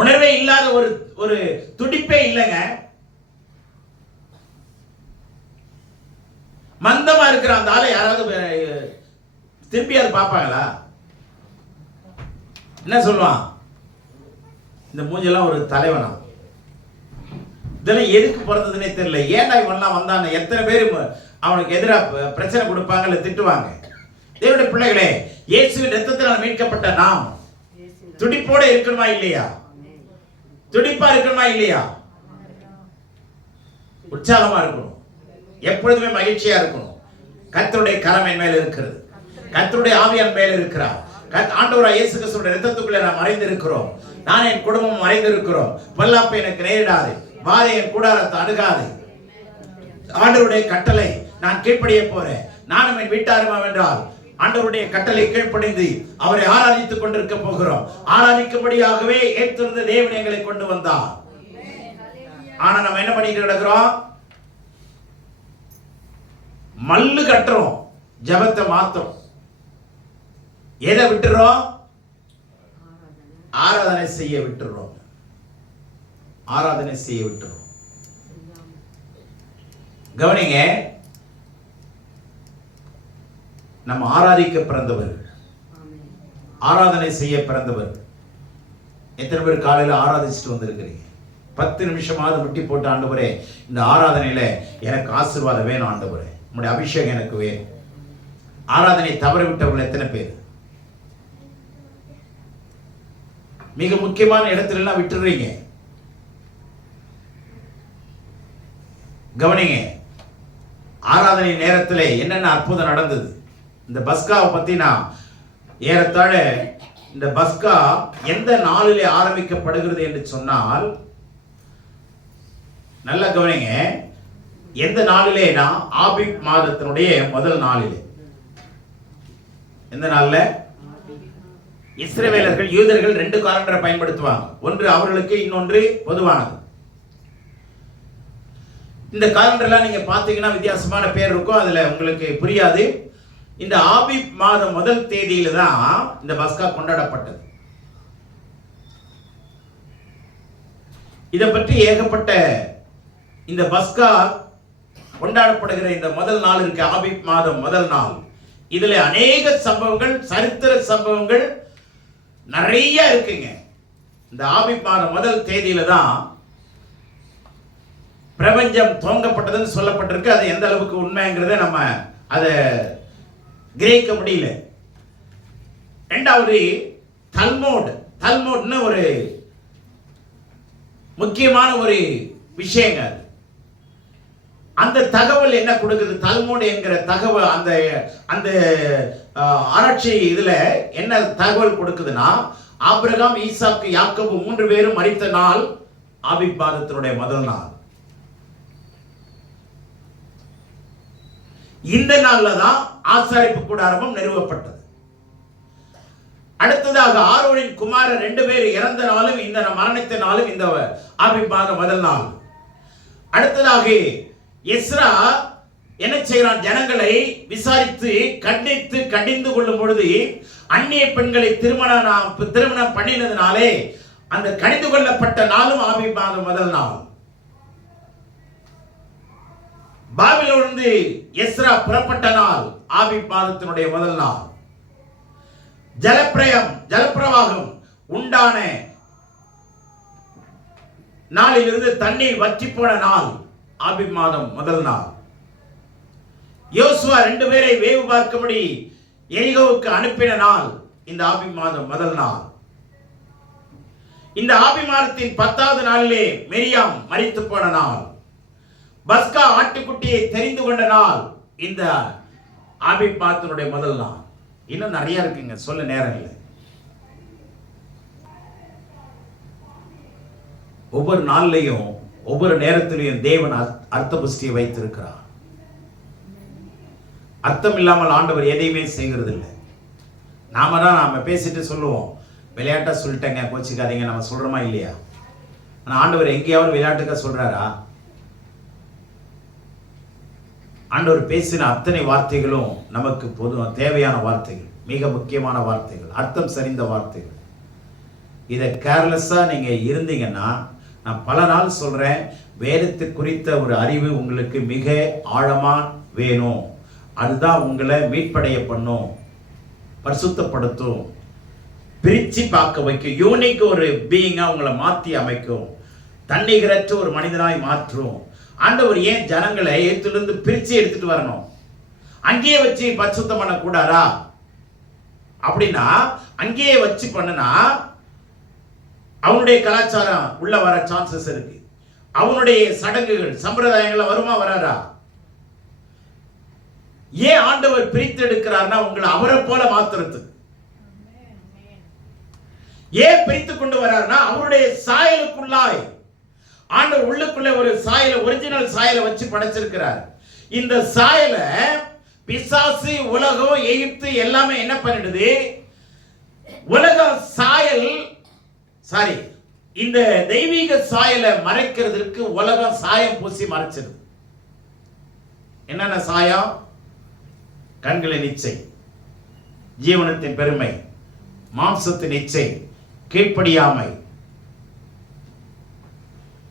உணர்வே இல்லாத ஒரு துடிப்பே இல்லைங்க. மந்தமா இருக்கிற அந்த ஆளை யாராவது திருப்பி அதை பார்ப்பாங்களா? என்ன சொல்லுவான்? இந்த மூஞ்செல்லாம் ஒரு தலைவனா? இதெல்லாம் எதுக்கு பிறந்ததுன்னே தெரியல. ஏன்டா இவன்லாம் வந்தான? எத்தனை பேர் அவனுக்கு எதிராக பிரச்சனை கொடுப்பாங்க, இல்லை திட்டுவாங்க. தேவனுடைய பிள்ளைகளே, இயேசுவின் இரத்தத்தினால் மீட்கப்பட்ட நாம் துடிப்போட இருக்கணுமா இல்லையா? துடிப்பா இருக்கணுமா இல்லையா? உற்சாகமா இருக்கணும், எப்பொழுதுமே மகிழ்ச்சியா இருக்கணும். கர்த்தருடைய கரம் என் மேல் இருக்கிறது, கர்த்தருடைய ஆவியான் மேல் இருக்கிறார். ஆண்டவராகிய இயேசு கிறிஸ்துவின் இரத்தத்துக்குள்ளே நாம் மறைந்திருக்கிறோம். நான் என் குடும்பம் மறைந்திருக்கிறோம். பொல்லாப்பு எனக்கு நேரிடாது, வாதை என் கூடாரத்தை அணுகாது. ஆண்டவருடைய கட்டளை நான் கீழ்ப்படிய போறேன். நானும் என் வீட்டாருமா என்றால் ஆண்டவருடைய கட்டளை கீழ்ப்படிந்து அவரை ஆராதித்துக் கொண்டிருக்க போகிறோம். ஆராதிக்கும்படியாகவே ஏற்றிருந்த தேவன் எங்களை கொண்டு வந்தார். ஆனா நம்ம என்ன பண்ணிட்டு கிடக்கிறோம்? மல்லு கட்டுறோம், ஜபத்தை மாத்தோம். எதை விட்டுறோம்? ஆராதனை செய்ய விட்டுறோம். ஆராதனை செய்ய விட்டுறோம். கவனிங்க, நம்ம ஆராதிக்க பிறந்தவர், ஆராதனை செய்ய பிறந்தவர். எத்தனை பேர் காலையில் ஆராதிச்சுட்டு வந்திருக்கிறீங்க? 10 நிமிஷமாவது முட்டி போட்டு, ஆண்டவரே இந்த ஆராதனையில எனக்கு ஆசீர்வாதம் வேணும், ஆண்டவரே உம்முடைய அபிஷேகம் எனக்கு வேணும். ஆராதனை தவற விட்டவர்கள் எத்தனை பேர்? மிக முக்கியமான இடத்துல எல்லாம் விட்டுறீங்க. கவனிங்க, ஆராதனை நேரத்தில் என்னென்ன அற்புதம் நடந்தது. இந்த பஸ்காவை பத்தி நான் ஏறத்தாழ, இந்த பஸ்கா எந்த நாளிலே ஆரம்பிக்கப்படுகிறது என்று சொன்னால், நல்ல கவனிங்க, எந்த நாளிலேனா ஆபீப் மாதத்தினுடைய முதல் நாளிலே. எந்த நாள்ல? இஸ்ரவேலர்கள், யூதர்கள் 2 காலண்டரை பயன்படுத்துவாங்க. ஒன்று அவர்களுக்கு, இன்னொன்று பொதுவானது. இந்த காலண்டர்லாம் நீங்க பாத்தீங்கன்னா வித்தியாசமான பேர் இருக்கும், அதுல உங்களுக்கு புரியாது. இந்த ஆபீப் மாதம் முதல் தேதியில தான் இந்த பஸ்கா கொண்டாடப்பட்டது. இதை பற்றி ஏகப்பட்ட, இந்த பஸ்கா கொண்டாடப்படுகிற இந்த முதல் நாள் இருக்கு, ஆபீப் மாதம் முதல் நாள். இதுல அநேக சம்பவங்கள், சரித்திர சம்பவங்கள் நிறைய இருக்குங்க. இந்த ஆபீப் மாதம் முதல் தேதியில தான் பிரபஞ்சம் துவங்கப்பட்டதுன்னு சொல்லப்பட்டிருக்கு. அது எந்த அளவுக்கு உண்மைங்கிறத நம்ம அதை கிரகிக்க முடியல. இரண்டாவது, தல்மோட்னு ஒரு முக்கியமான ஒரு விஷயங்க. அந்த தகவல் என்ன கொடுக்குது? தல்மோட் என்கிற தகவல், அந்த ஆராய்ச்சி இதுல என்ன தகவல் கொடுக்குதுன்னா, ஆபிரகாம், ஈசாக்கு, யாக்கோபு 3 பேரும் மரித்த நாள் ஆபீப் மாதத்தினுடைய முதல் நாள். இந்த நாள்ல தான் ஆசாரிப்பு கூடாரமும் நிறுவப்பட்டது. அடுத்ததாக ஆரோனின் குமாரர் 2 பேர் இறந்த நாளும் இந்த மரணத்த நாளும் இந்த ஆபீப் மாதம் முதல் நாள். அடுத்ததாக எஸ்ரா என்ன செய்கிறான்? ஜனங்களை விசாரித்து கடிந்து கொள்ளும் பொழுது, அந்நிய பெண்களை திருமணம் பண்ணினதுனாலே அந்த கடிந்து கொள்ளப்பட்ட நாளும் ஆபீப் மாதம் முதல் நாள். பாபிலோனிலிருந்து எஸ்ரா புறப்பட்ட நாள் ஆபீப் மாதத்தினுடைய முதல் நாள். ஜலப்பிரவாகம் உண்டான நாளிலிருந்து தண்ணீர் வற்றி போன நாள் ஆபீப் மாதம் முதல் நாள். யோசுவா 2 பேரை வேவு பார்க்கும்படி எரிகோவுக்கு அனுப்பின நாள் இந்த ஆபீப் மாதம் முதல் நாள். இந்த ஆபீப் மாதத்தின் 10வது நாளிலே மிரியாம் மரித்து போன நாள். பஸ்கா ஆட்டுக்குட்டியை தெரிந்து கொண்ட நாள் இந்த ஆபீப் மாதத்தினுடைய முதல் நாள். இன்னும் நிறைய இருக்குங்க, சொல்ல நேரம் இல்லை. ஒவ்வொரு நாள்லையும் ஒவ்வொரு நேரத்திலையும் தேவன் அர்த்த புஷ்டியை வைத்திருக்கிறார். அர்த்தம் இல்லாமல் ஆண்டவர் எதையுமே செய்கிறது இல்லை. நாம பேசிட்டு சொல்லுவோம், விளையாட்டா சொல்லிட்டேங்க கோச்சிக்காதீங்க, நம்ம சொல்றோமா இல்லையா? ஆனா ஆண்டவர் எங்கேயாவது விளையாட்டுக்கா சொல்றாரா? ஆண்டவர் பேசின அத்தனை வார்த்தைகளும் நமக்கு பொதுவாக தேவையான வார்த்தைகள், மிக முக்கியமான வார்த்தைகள், அர்த்தம் சரிந்த வார்த்தைகள். இதை கேர்லெஸ்ஸா நீங்க இருந்தீங்கன்னா, நான் பல நாள் சொல்றேன், வேதத்தை குறித்த ஒரு அறிவு உங்களுக்கு மிக ஆழமா வேணும். அதுதான் உங்களை மீட்படைய பண்ணும், பரிசுத்தப்படுத்தும், பிரிச்சு பார்க்க வைக்கும், யூனிக் ஒரு பீயிங்கா உங்களை மாற்றி அமைக்கும், தன்னிகரற்ற ஒரு மனிதனாய் மாற்றும். ஆண்டவர் ஏன் ஜனங்களை ஏத்திலிருந்து பிரிச்சு எடுத்துட்டு வரணும்? அங்கேயே வச்சு பரிசுத்தம் பண்ணக்கூடாதா? அப்படின்னா அங்கேயே வச்சு பண்ணுனா அவனுடைய கலாச்சாரம் உள்ள வர சான்சஸ் இருக்கு. அவனுடைய சடங்குகள் சம்பிரதாயங்கள் வருமா வராதா? ஏன் ஆண்டவர் பிரித்து எடுக்கிறார்னா உங்களை அவரை போல மாத்துறதுக்கு. ஏன் பிரித்து கொண்டு வர்றாருன்னா அவருடைய சாயலுக்குள்ளாய் ஆண்டவர் உள்ளுக்குள்ள ஒரு சாயலை, ஒரிஜினல் சாயலை வச்சு படைச்சிருக்கிறார். இந்த சாயலை பிசாசு, உலகம், எகிப்து எல்லாமே என்ன பண்ணிடுது? உலக சாயல் இந்த தெய்வீக சாயலை மறைக்கிறதுக்கு உலகம் சாயம் பூசி மறைச்சிருது. என்னென்ன சாயம்? கண்களின் இச்சை, ஜீவனத்தின் பெருமை, மாம்சத்தின் இச்சை, கீழ்ப்படியாமை.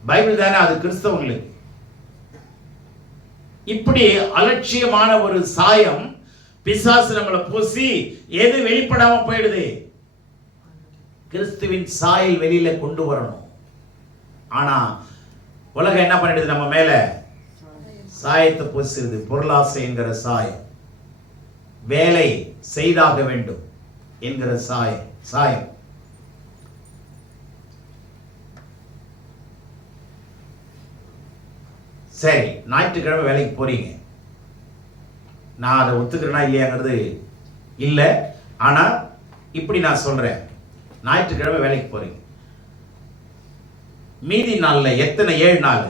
பைபிள் தானே அது கிறிஸ்தவங்களுக்கு. இப்படி அலட்சியமான ஒரு சாயம் பிசாசு நம்மளை பூசி எது வெளிப்படாம போயிடுது? கிறிஸ்துவின் சாயல் வெளியில கொண்டு வரணும். ஆனா உலகம் என்ன பண்ணிடுது? நம்ம மேல சாயத்தை பூசிடுது. பொருளாசை என்கிற சாயம், வேலை செய்தாக வேண்டும் என்கிற சாயம். சரி, ஞாயிற்றுக்கிழமை வேலைக்கு போறீங்க, நான் அதை ஒத்துக்கிறேனா இல்லையாங்கிறது இல்லை. ஆனா இப்படி நான் சொல்றேன், ஞாயிற்றுக்கிழமை வேலைக்கு போறீங்க, மீதி நாள்ல எத்தனை 7 நாள்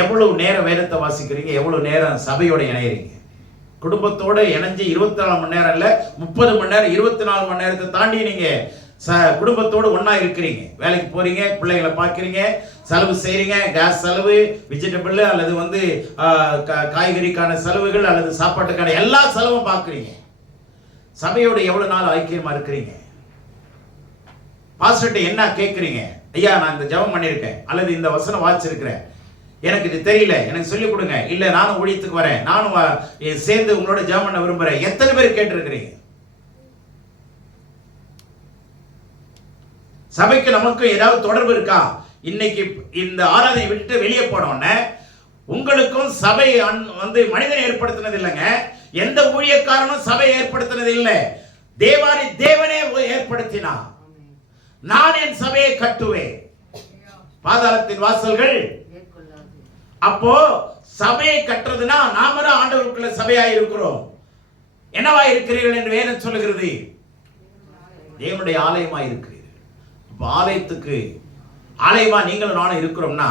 எவ்வளவு நேரம் வேதத்தை வாசிக்கிறீங்க? எவ்வளவு நேரம் சபையோட இணையறீங்க? குடும்பத்தோட இணைஞ்சு 24 மணி நேரம் இல்ல 30 மணி நேரம், 24 மணி நேரத்தை தாண்டி நீங்க குடும்பத்தோடு ஒன்னா இருக்கிறீங்க. வேலைக்கு போறீங்க, பிள்ளைகளை பார்க்குறீங்க, செலவு செய்றீங்க, கேஸ் செலவு, வெஜிடபிள் அல்லது காய்கறிக்கான செலவுகள் அல்லது சாப்பாட்டுக்கான எல்லா செலவும் பார்க்குறீங்க. சபையோட எவ்வளவு நாள் ஐக்கியமா இருக்கிறீங்க? பாஸ்டர்ட்ட என்ன கேட்குறீங்க? ஐயா, நான் இந்த ஜெபம் பண்ணியிருக்கேன் அல்லது இந்த வசனம் வாசிச்சிருக்கிறேன், எனக்கு இது தெரியல, எனக்கு சொல்லிக் கொடுங்க. இல்ல நானும் ஊழியத்துக்கு வரேன், நானும் சேர்ந்து உங்களோட ஜெபம் பண்ண விரும்புறேன். எத்தனை பேர் கேட்டிருக்கிறீங்க? சபைக்கு நமக்கு ஏதாவது தொடர்பு இருக்கா? இன்னைக்கு இந்த ஆராதனை விட்டுட்டு வெளியே போனோன்னே உங்களுக்கும் சபை மனிதனை ஏற்படுத்தினது இல்லைங்க. எந்த ஊழியக்காரனும் சபை ஏற்படுத்தினது இல்லை. தேவாரி தேவனே ஏற்படுத்தினார். நான் என் சபையை கட்டுவேன், பாதாளத்தின் வாசல்கள். அப்போ சபையை கட்டுறதுனா நாம தான் ஆண்டவருக்குள்ள சபையாய் இருக்கிறோம். என்னவா இருக்கிறீர்கள் என்று வேதம் சொல்லுகிறது? தேவனுடைய ஆலயமாய் இருக்கிறீர்கள். ஆலயத்துக்கு ஆலயமா நீங்களும் நானும் இருக்கிறோம்னா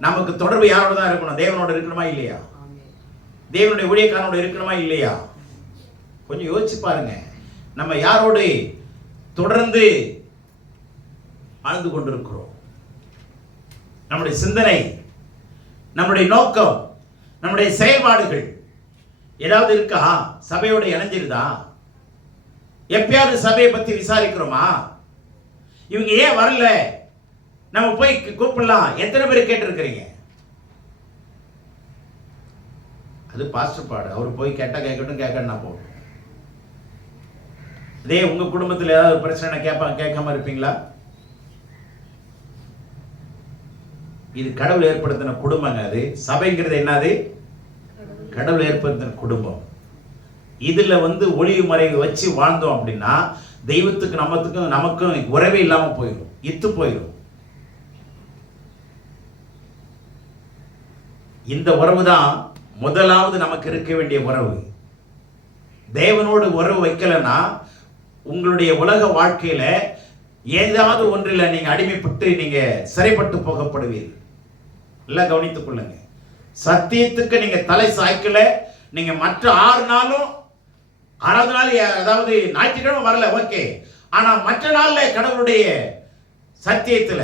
நமக்கு தொடர்பு யாரோட தான் இருக்கணும்? தேவனோட இருக்கணுமா இல்லையா? தேவனுடைய ஊழியக்காரனோட இருக்கணுமா இல்லையா? கொஞ்சம் யோசிச்சு பாருங்க. நம்ம யாரோடு தொடர்ந்து வாழ்ந்து கொண்டிருக்கிறோம்? நம்முடைய சிந்தனை, நம்முடைய நோக்கம், நம்முடைய செயல்பாடுகள் ஏதாவது இருக்கா? சபையோட இணைஞ்சிருதா? எப்பயாவது சபையை பத்தி விசாரிக்கிறோமா? இவங்க ஏன் வரல, நம்ம போய் கூப்பிடலாம். எத்தனை பேர் கேட்டிருக்கிறீங்க? அது பாஸ்டர் பாடு, அவர் போய் கேட்டா கேட்கட்டும், கேட்கணும்னா போகும். அதே உங்க குடும்பத்தில் ஏதாவது பிரச்சனை கேட்காம இருப்பீங்களா? இது கடவுள் ஏற்படுத்தின குடும்பங்க. அது சபைங்கிறது என்னது? கடவுள் ஏற்படுத்தின குடும்பம். இதுல ஒளிவு மறைவு வச்சு வாழ்ந்தோம் அப்படின்னா தெய்வத்துக்கு நமக்கும் உறவே இல்லாம போயிடும், இத்து போயிடும். இந்த உறவு தான் முதலாவது நமக்கு இருக்க வேண்டிய உறவு. தேவனோடு உறவு வைக்கலன்னா உங்களுடைய உலக வாழ்க்கையில ஏதாவது ஒன்றில் நீங்க அடிமைப்பட்டு நீங்க சிறைப்பட்டு போகப்படுவீர்கள். எல்லாம் கவனித்துக் கொள்ளுங்க. சத்தியத்துக்கு நீங்க தலை சாய்க்கல, நீங்க மற்ற 6 நாளும் 6வது நாள், அதாவது ஞாயிற்றுக்கிழமை வரல, ஓகே. ஆனா மற்ற நாள்ல கடவுளுடைய சத்தியத்துல,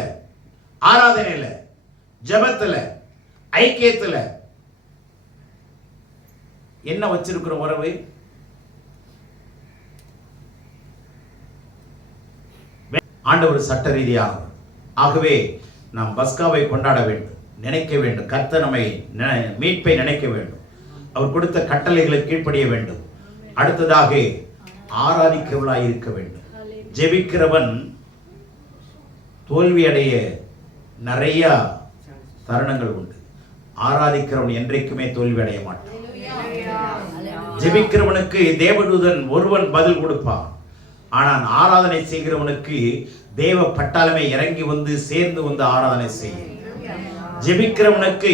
ஆராதனையில, ஜெபத்துல, ஐக்கியத்துல என்ன வச்சிருக்கிற உறவு? ஆண்டவர் சட்ட ரீதியாக. ஆகவே நாம் பஸ்காவை கொண்டாட வேண்டும், நினைக்க வேண்டும். கர்த்தர் நம்மை மீட்பை நினைக்க வேண்டும். அவர் கொடுத்த கட்டளைகளுக்கு கீழ்ப்படிய வேண்டும். அடுத்ததாக ஆராதிக்கிறவளாய் இருக்க வேண்டும். ஜெபிக்கிறவன் தோல்வி அடைய நிறைய தருணங்கள் உண்டு. ஆராதிக்கிறவன் என்றைக்குமே தோல்வி அடைய மாட்டான். ஜெபிக்கிறவனுக்கு தேவதூதன் ஒருவன் பதில் கொடுப்பான். ஆனால் ஆராதனை செய்கிறவனுக்கு தேவ பட்டாளமே இறங்கி வந்து சேர்ந்து வந்து ஆராதனை செய்யும். ஜெபிக்கிறவனுக்கு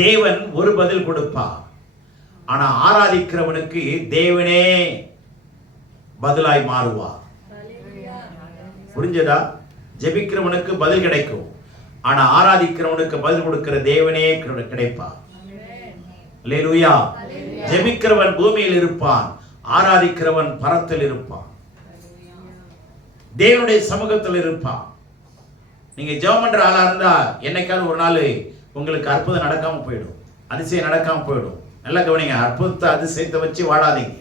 தேவன் ஒரு பதில் கொடுப்பார். ஆனா ஆராதிக்கிறவனுக்கு தேவனே பதிலாய் மாறுவார். புரிஞ்சதா? ஜெபிக்கிறவனுக்கு பதில் கிடைக்கும், ஆனா ஆராதிக்கிறவனுக்கு பதில் கொடுக்கிற தேவனே கிடைப்பார். அல்லேலூயா. ஜெபிக்கிறவன் பூமியில் இருப்பான், ஆராதிக்கிறவன் பரத்தில் இருப்பான், தேவனுடைய சமூகத்தில் இருப்பான். நீங்க ஜெபம் பண்ற ஆளா இருந்தா என்னைக்காவது ஒரு நாள் உங்களுக்கு அற்புதம் நடக்காம போயிடும், அதிசயம் நடக்காம போயிடும். நல்லா கவனிங்க. அற்புதத்தை அதிசயத்தை வச்சு வாழாதீங்க.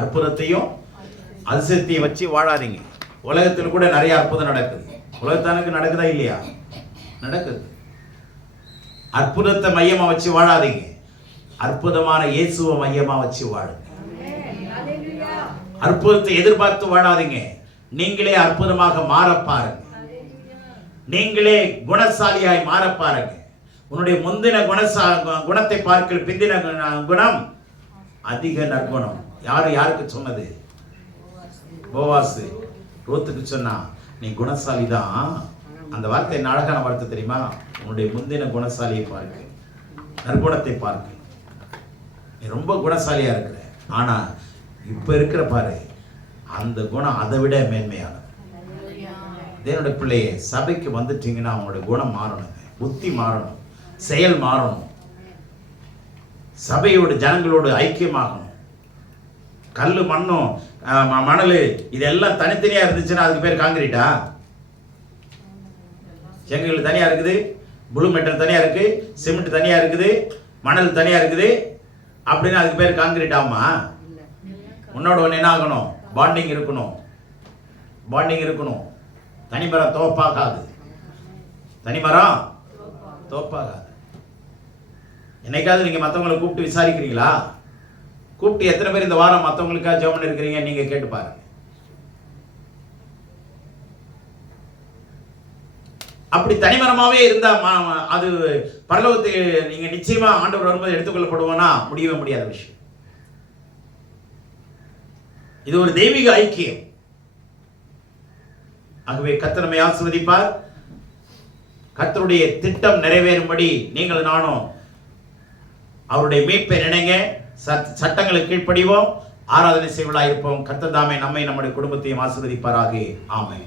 அற்புதத்தையும் அதிசயத்தையும் வச்சு வாழாதீங்க. உலகத்தில் கூட நிறைய அற்புதம் நடக்குது. உலகத்தானுக்கு நடக்குதா இல்லையா? நடக்குது. அற்புதத்தை மையமா வச்சு வாழாதீங்க. அற்புதமான இயேசுவை மையமா வச்சு வாழுங்க. அற்புதத்தை எதிர்பார்த்து வாழாதீங்க. நீங்களே அற்புதமாக மாற பாருங்க. நீங்களே குணசாலியாய் மாற பாருங்க. உன்னுடைய முந்தின குணத்தை பார்க்க பிந்தின குணம் அதிக நற்குணம். யாருக்கு சொன்னது? போவாசு ரோத்துக்கு சொன்னா, நீ குணசாலி தான். அந்த வார்த்தை அழகான வார்த்தை தெரியுமா? உன்னுடைய முந்தின குணசாலியை பார்க்க, நற்குணத்தை பார்க்க. நீ ரொம்ப குணசாலியா இருக்கிற, ஆனா இப்ப இருக்கிற பாரு, அந்த குணம் அதை விட மேன்மையானது. தேவனுடைய பிள்ளையே, சபைக்கு வந்துட்டீங்கன்னா அவங்களுடைய குணம் மாறணும், புத்தி மாறணும், செயல் மாறணும், சபையோட ஜனங்களோடு ஐக்கியமாகணும். கல்லு மண்ணும் மணல் இதெல்லாம் தனித்தனியா இருந்துச்சுன்னா அதுக்கு பேர் காங்கிரீட்டா? செங்கல் தனியா இருக்குது, புளூ மெட்டல் தனியா இருக்கு, சிமெண்ட் தனியா இருக்குது, மணல் தனியா இருக்குது அப்படின்னு அதுக்கு பேர் காங்கிரீட் ஆகுமா? உன்னோட ஒன்று என்ன ஆகணும்? பாண்டிங் இருக்கணும். பாண்டிங் இருக்கணும். தனிமரம் தோப்பாகாது. தனிமரம் தோப்பாகாது. என்னைக்காவது நீங்க மற்றவங்களை கூப்பிட்டு விசாரிக்கிறீங்களா? கூப்பிட்டு எத்தனை பேர் இந்த வாரம் மற்றவங்களுக்காக ஜெபம் இருக்கிறீங்க நீங்க கேட்டு பாருங்க. அப்படி தனிமரமாவே இருந்தா அது பரலோகத்துக்கு நீங்க நிச்சயமா ஆண்டவர் வரும்போது எடுத்துக்கொள்ளப்படுவோம்னா முடியவே முடியாத விஷயம். இது ஒரு தெய்வீக ஐக்கியம். ஆகவே கர்த்தர் நம்மை ஆசீர்வதிப்பார். கர்த்தருடைய திட்டம் நிறைவேறும்படி நீங்கள் நானும் அவருடைய மீட்பை நினைங்க, சட்டங்களுக்கு கீழ்ப்படிவோம், ஆராதனை செய்வதாக இருப்போம். கர்த்தர் தாமே நம்மை நம்முடைய குடும்பத்தையும் ஆசீர்வதிப்பாராக. ஆமென்.